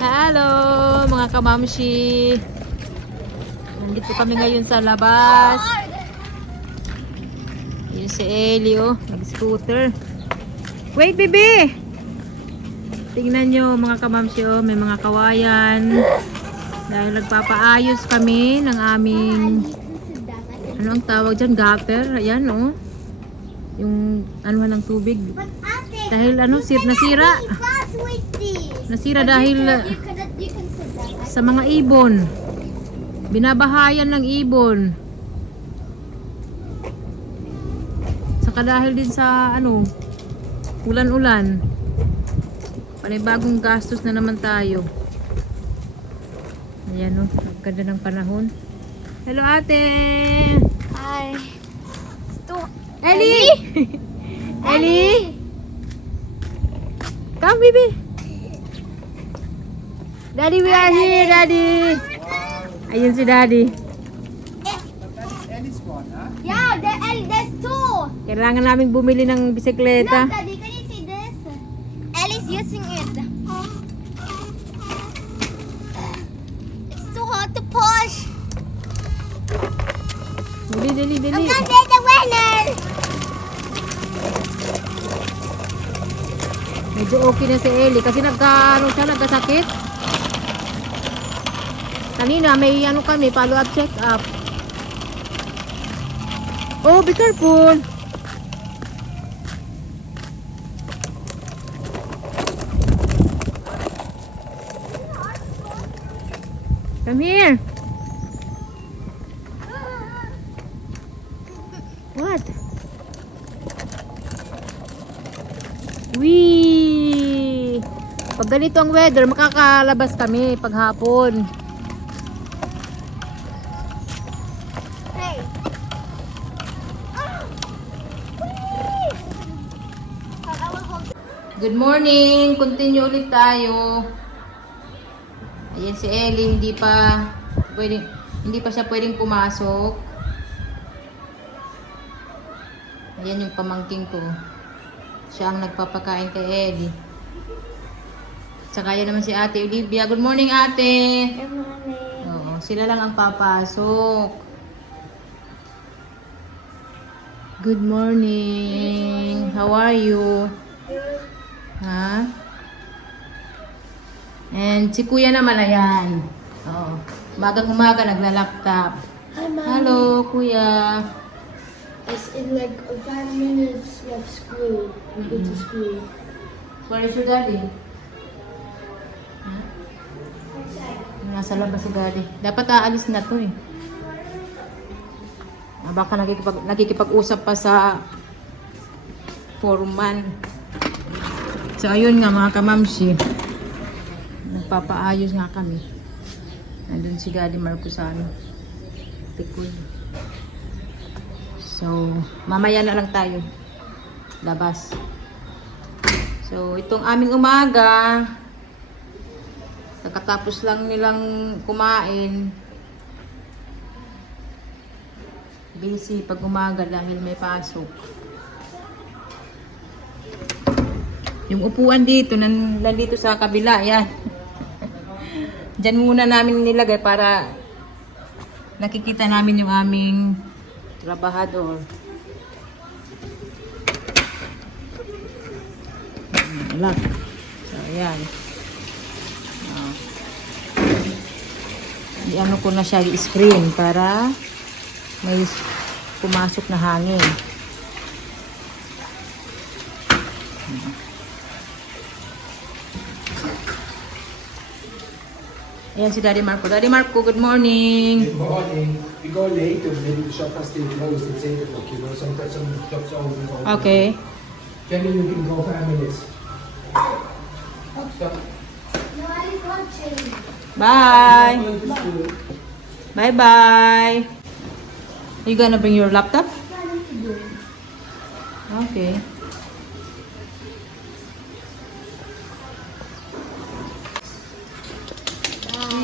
Hello mga kamamshi. Nandito kami ngayon sa labas. Yun si Ellie, oh, nag-scooter. Wait, baby! Tingnan nyo mga kamamshi, oh, may mga kawayan. Dahil nagpapaayos kami ng aming, ano ang tawag dyan? Gutter. Ayan, oh. Yung ano ng tubig. Dahil ano, nasira. Nasira dahil sa mga ibon. Binabahayan ng ibon. Saka dahil din sa ano, ulan-ulan. Panibagong gastos na naman tayo. Ayan, oh, ang ganda ng panahon. Hello ate! Hi. Ellie! Ellie! Come, baby! Daddy, we are here, Daddy! Ayun si Daddy. Yeah, there's two. Kailangan namin bumili ng bisikleta. Look, Daddy, can you see this? Ellie's using it. It's too hard to push. Dali, dali, I'm dali. gonna be the winner. Medyo okay na si Ellie kasi nagkasakit. Kanina may ano kami, follow-up check-up. Oh, be careful. Come here. What? Wee! Pag ganito ang weather, makakalabas kami paghapon. Hey. Good morning! Continue ulit tayo. Ayan si Ellie, hindi pa siya pwedeng pumasok. Ayan yung pamangking ko. Siya ang nagpapakain kay Ellie. Saka yan naman si Ate Olivia. Good morning, Ate! Good morning. Oo, sila lang ang papasok. Good morning! How are you? Ha? And si Kuya naman, ayan. Oo. Umagang-umaga, nagla-laptop. Hi, Mom. Hello, Kuya. It's in like 5 minutes left school. We go to school. Where is your daddy? Ha? Nasa labas si daddy. Dapat aalis na to eh. Baka nakikipag-usap pa sa foreman. So ayun nga mga kamamshi. Nagpapaayos nga kami. Nandun si Daddy Marcosano. Tikul. So, mamaya na lang tayo. Labas. So, itong aming umaga, nakatapos lang nilang kumain. Busy pag umaga dahil may pasok. Yung upuan dito, nandito sa kabila, yan. Diyan muna namin nilagay para nakikita namin yung aming trabahador. Alam. So, ayan. I-ano ko na siya i-screen para may pumasok na hangin. Ayan si Daddy Marco. Daddy Marco, good morning. Good morning. We go later, maybe the shop has still closed. It's 8 o'clock, you know, some shops are open. Okay. Jenny, you can go 5 minutes. Stop. No, Ellie's watching. Bye. Going to school. Bye-bye. You gonna bring your laptop? Okay.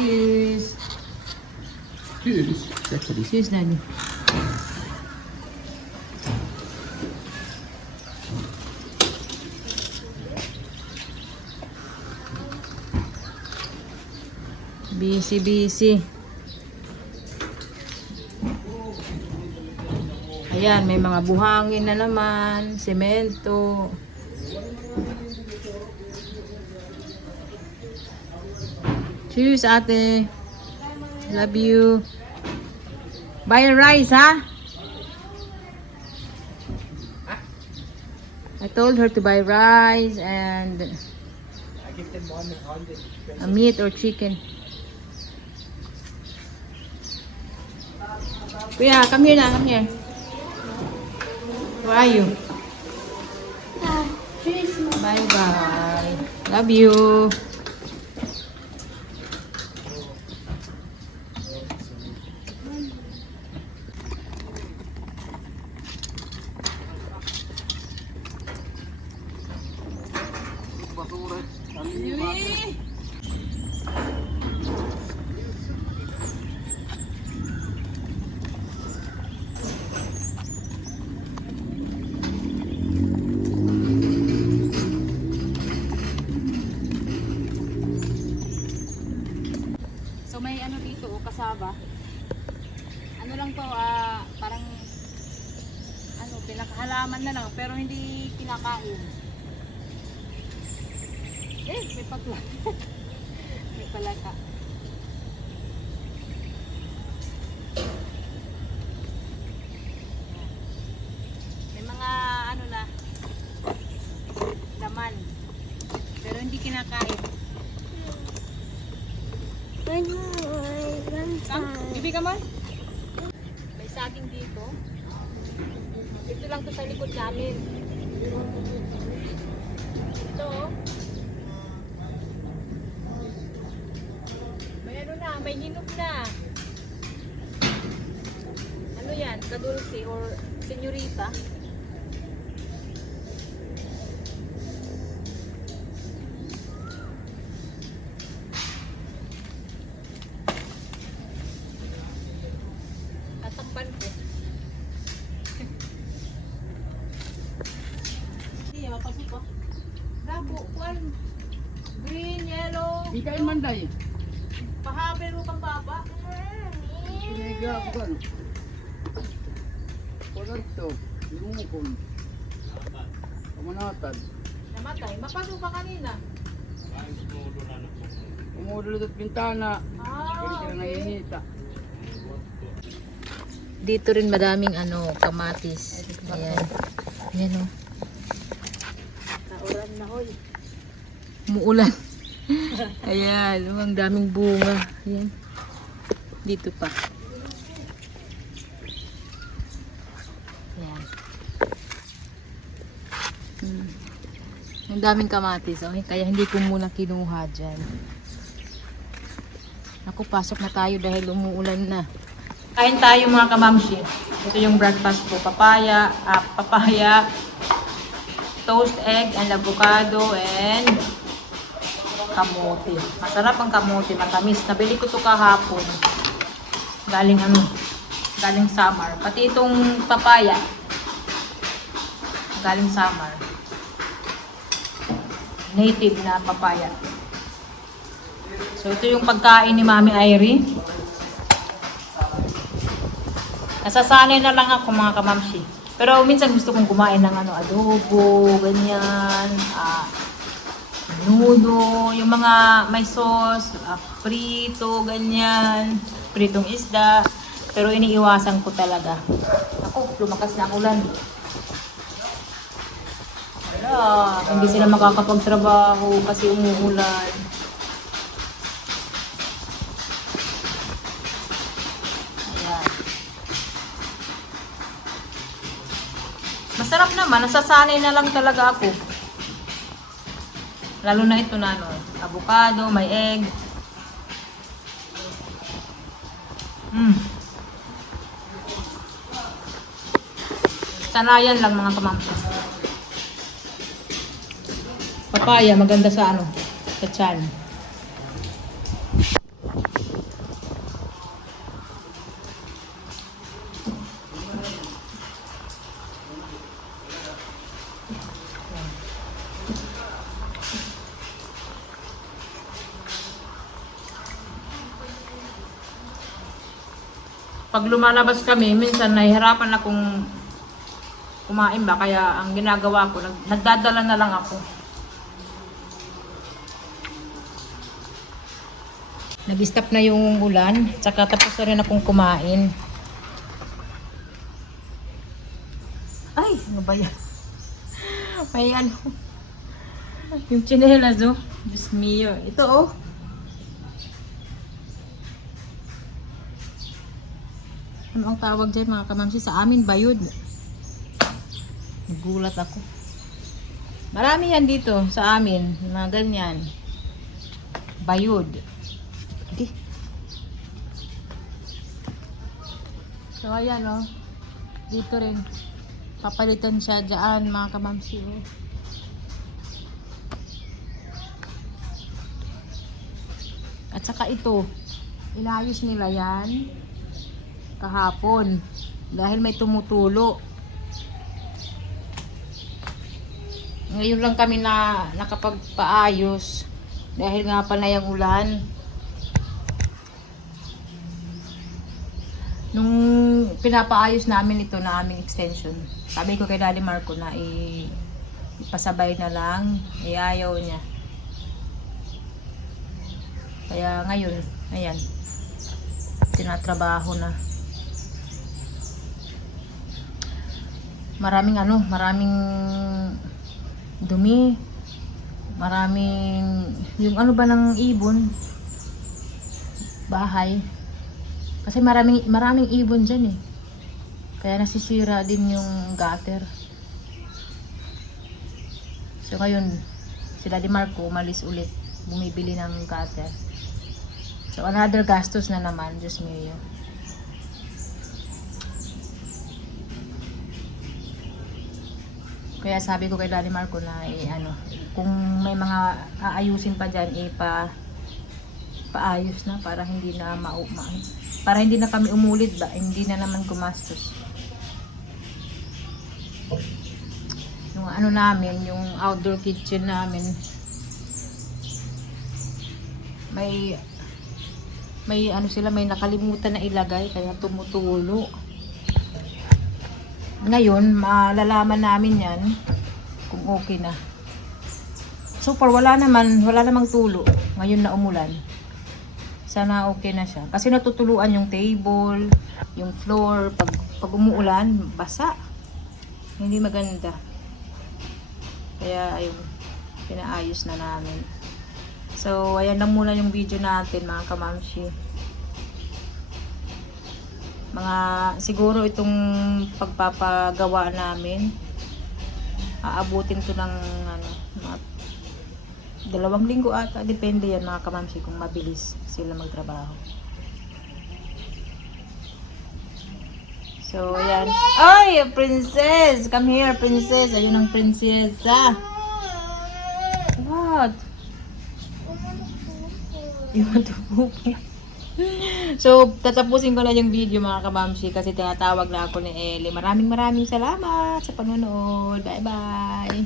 Cheers. Cheers. Cheers, Daddy. Busy, busy. Ayan, may mga buhangin na naman, semento. Cheers, ate. Love you. Buy rice, ha? I told her to buy rice and I give them one a meat or chicken. Kuya, come here na, come here. Where are you? Cheers, Mom. Bye-bye. Love you. So may ano dito, kasaba. Ano lang to, parang ano, pinakahalaman na lang pero hindi kinakain. May patla. May palaka. May mga ano na laman. Pero hindi kinakain. Come, bibi ka man. May saging dito. Dito lang to sa likod namin. Ito oh. May ano na, may hinog na. Ano yan? Kadulce or senyorita? Tatakpan ko. Hindi, mapasok ko. Rabo, kwan. Green, yellow. Di kain man day. Pahabel mo kang baba. Siniga ako kan. Kulat to. Lumukon. Kamanatan. Namatay. Mapasok pa kanina. Umudulot at bintana. Kaya na Okay. inita. Dito rin madaming ano, kamatis. Ayan. Ayan o. Nauran na hoy. Umuulan. Ayan. Ang daming bunga. Ayan. Dito pa. Ayan. Ang daming kamatis. Okay? Kaya hindi ko muna kinuha dyan. Ako, pasok na tayo dahil umuulan na. Kain tayo mga kamamshi. Ito yung breakfast ko. Papaya, toast egg and avocado and kamote. Masarap ang kamote, matamis. Nabili ko to kahapon. Galing Samar. Pati itong papaya. Galing Samar. Native na papaya. So ito yung pagkain ni Mami Irie. Nasasanay na lang ako mga kamamshi. Pero minsan gusto kong kumain ng adobo, ganyan, nudo, yung mga may sauce, prito, ganyan, pritong isda. Pero iniiwasan ko talaga. Ako, lumakas na ang ulan. Wala, hindi sila makakapagtrabaho kasi umuulan. Masarap naman, nasasanay na lang talaga ako. Lalo na ito na avocado, may egg. Sanayan lang mga kamampas. Papaya, maganda sa sa tiyan. pag lumalabas kami, minsan nahihirapan akong kumain ba. Kaya ang ginagawa ko, nagdadala na lang ako. Nag-stop na yung ulan. Tsaka tapos na rin akong kumain. Ay, ano ba yan? May ano. Yung chinelas, oh. Diyos mio. Ito, oh. Ano ang tawag dyan, mga kamamsi? Sa amin, bayod. Nagulat ako. Marami yan dito sa amin. Mga ganyan. Bayod. Okay. So, ayan, oh. Dito rin. Papalitan siya dyan, mga kamamsi, oh. At saka ito, inayos nila yan kahapon dahil may tumutulo. Ngayon lang kami na nakapagpaayos dahil nga pala yung ulan. Nung pinapaayos namin ito na aming extension, sabi ko kay Daddy Marco na ipasabay na lang, ayaw niya. Kaya ngayon, ayan, tinatrabaho na. Maraming dumi, maraming, yung ano ba ng ibon, bahay. Kasi maraming ibon dyan eh. Kaya nasisira din yung gutter. So ngayon, si Daddy Marco umalis ulit, bumibili ng gutter. So another gastos na naman, Diyos mio. Kaya sabi ko kay Daddy Marco na kung may mga aayusin pa diyan, paayos na para hindi na para hindi na kami umulid ba, hindi na naman gumastos. Yung ano namin, yung outdoor kitchen namin, may may nakalimutan na ilagay kaya tumutulo. Ngayon, malalaman namin yan kung okay na. So far, wala namang tulo. Ngayon na umulan. Sana okay na siya. Kasi natutuluan yung table, yung floor. Pag umuulan, basa. Hindi maganda. Kaya, ayun, pinaayos na namin. So, ayan lang muna yung video natin, mga kamamshi. Siguro itong pagpapagawa namin, aabutin to ng mga 2 linggo ata. Depende yan, mga kamamsi, kung mabilis sila magtrabaho. So, ayan. Ay, princess! Come here, princess. Ayun ang prinsesa. What? You want to poop? So, tatapusin ko na yung video, mga kamamsi, kasi tinatawag na ako ni Ellie. Maraming salamat sa panonood. Bye-bye!